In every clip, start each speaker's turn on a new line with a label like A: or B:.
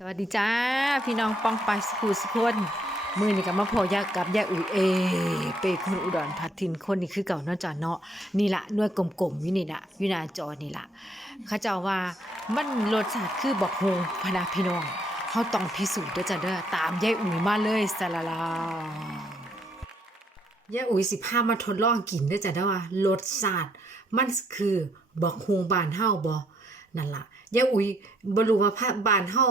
A: สวัสดีจ้า พี่น้องปองไปสกูสคนมือนี่กับมาพอยากับยาอุ๋ยเอ เปย์คนอุดรพัทินคนนี่คือเก่าเนาะจ้าเนาะนี่ละนวยกลมๆอยู่นี่ละอยู่หน้าจอนี่ละเขาเจ้าว่ามันรสชาติคือบอกโฮงพนาพี่น้องเขาต้องพิสูจน์เด้อจ้าเด้อตามยายอุ๋ยมาเลยสลาลายายอุ๋ยสิพามาทดลองกินเด้อจ้าเด้อว่ารสชาติมันคือบอกโฮงบานเฮาบ่ นั่นล่ะยายอุ๋ยบรูมาพระบานเฮา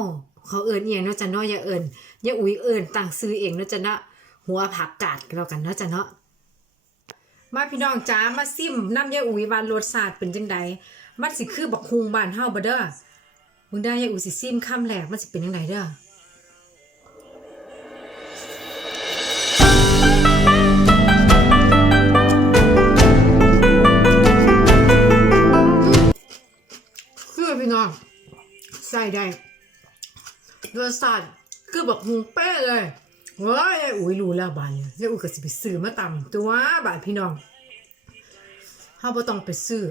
A: เขาเอิญเอียงเนาะจ้ะเนาะอย่าเอิญยายอุ๋ยเอิญต่างซื้อเองเนาะจ้ะเนาะหัวผักกาดเรากันเนาะจ้ะเนาะมาพี่น้องจ้ามาซิมน้ำยายอุ๋ยวานรสชาติเป็นจังไดมันสิคือบักฮุงบานเฮาบ่เด้อมึงได้ยายอุ๋ยสิซิมคำแรกมันสิเป็นจังไดเด้อ ได้รสชาติคือบักฮุงเป๊ะเลยว้ายอุ๋ยรู้แล้วบาดนี้ยายอุ๋ยก็สิไปซื้อมาตำตัวบาดพี่น้องเฮาบ่ต้องไปซื้อ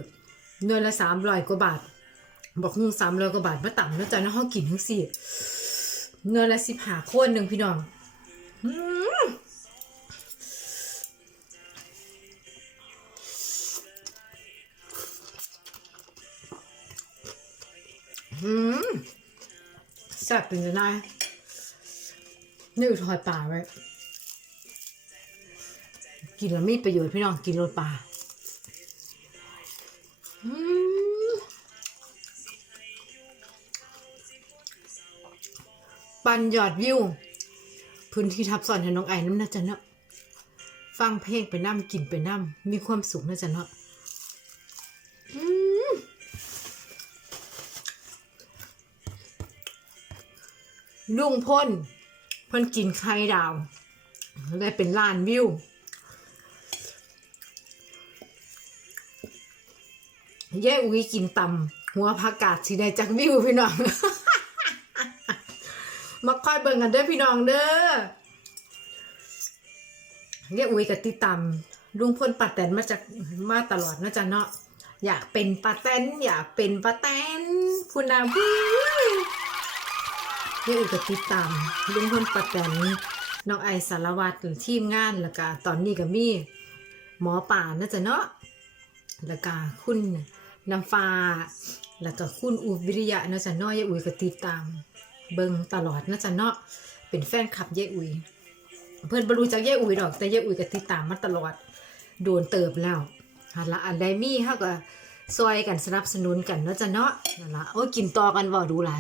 A: เดือนละ300กว่าบาท บอกฮุง300กว่าบาทมาตำแล้วจ้ะนะเฮากินจังซี่เงินละ15คนหนึงพี่น้อง อืมอืมแซ่บเป็นจังไดนี่อุทอยปลาไว้ กินแล้วมีประโยชน์พี่น้องกินรสปลาอืมปันยอดวิว พื้นที่ทับซ้อนให้น้องไอ้น้ำน่าจะเนาะฟังเพลงไปนั่กินไปนั่มีความสุขน่าจะเนาะอืม ลุงพ่นเพิ่นกินไข่ดาว ได้เป็นล้านวิว แย่อุ้ยกินตำหัวผักกาดสีได้จากวิวพี่น้อง มาคอยเบิ่งกันเด้อพี่น้องเด้อแย่อุ้ยกับติตามลุงพลปัดแตนมาจากมาตลอดนะจ๊ะเนาะอยากเป็นป้าแตนอยากเป็นป้าแตนพูนาบู แย่อุ้ยกับติดตามลุงพลปัดแตนน้องไอสารวัตรทีมงานแล้วก็ตอนนี้ก็มีหมอป่านะจ๊ะเนาะแล้วก็คุณน้ำฟ้าแล้วก็คุณอุวิริยะเนาจะเนาะยายอุ๋ยก็ติดตาม เบิงตลอดเนาจะเนาะเป็นแฟนคลับยายอุ๋ยเพิ่อนบ่รู้จักยายอุ๋ยดอก แต่ยายอุ๋ยก็ติดตามมาตลอดโดนเติบแล้วหันละอันใดมี่เฮาก็ซอยกันสนับสนุนกันเนาะจะเนาะนั่นละโอ้กินต่อกันบ่ดูล่ะ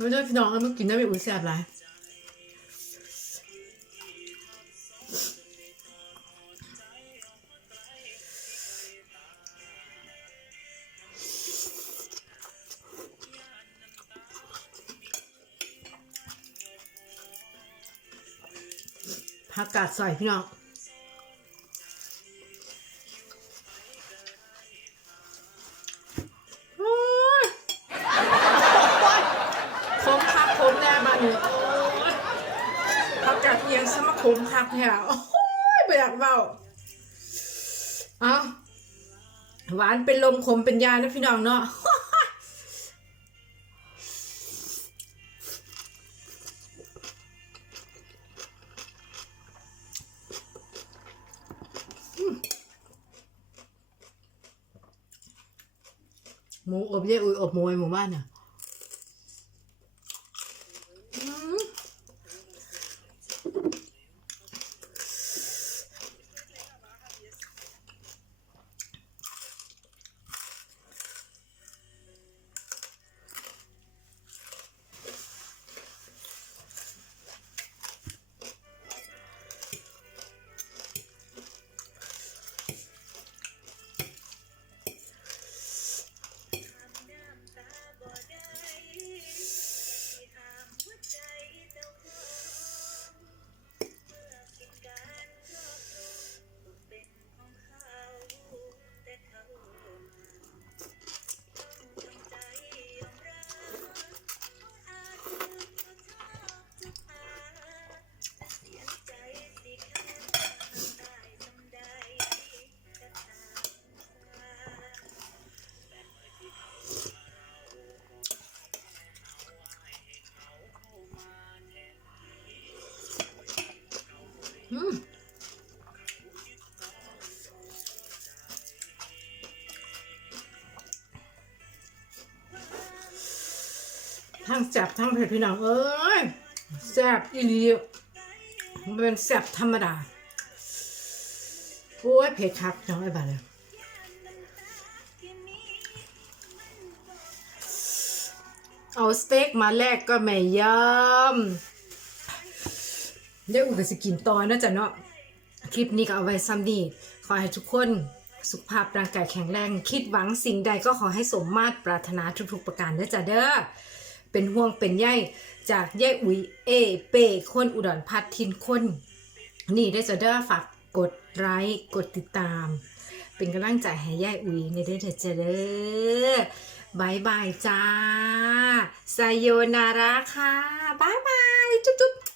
A: เฮ้ยเด้อพี่น้องเอามากินได้ไม่อุ่นแซ่บหลายผักกาดใส่พี่น้อง เอียงสมาคมคักแท้โอ้ยไปอยากเบาเอาหวานเป็นลมขมเป็นยานะพี่น้องเนาะหมูอบเยอุยอบหมูหมู่บ้านน่ะ ทั้งแสบทั้งเผ็ดพี่น้องเอ้ยแสบอีหลีมันเป็นแสบธรรมดา โอ้ยเผ็ดครับน้องไอ้บ้าเลยเอาสเต็กมาแลกก็ไม่ยอม เดี๋ยวอุกจะกินต่อนะจ๊ะเนาะคลิปนี้ก็เอาไว้ซ้ำนี่ขอให้ทุกคนสุขภาพร่างกายแข็งแรง คิดหวังสิ่งใดก็ขอให้สมมาตรปรารถนาทุกๆประการเด้อจ้ะเด้อเป็นห่วงเป็นใยจากยายอุ๋ยเอเป้คนอุดรพัฒน์ทินคน นี่ได้อจ้ะเด้อฝากกดไลค์กดติดตาม เป็นกำลังใจให้ยายอุ๋ยในเด้อเด้อจ้ะเด้อบายบายจ้าไซโยนาราค่ะบายบายจุ๊บ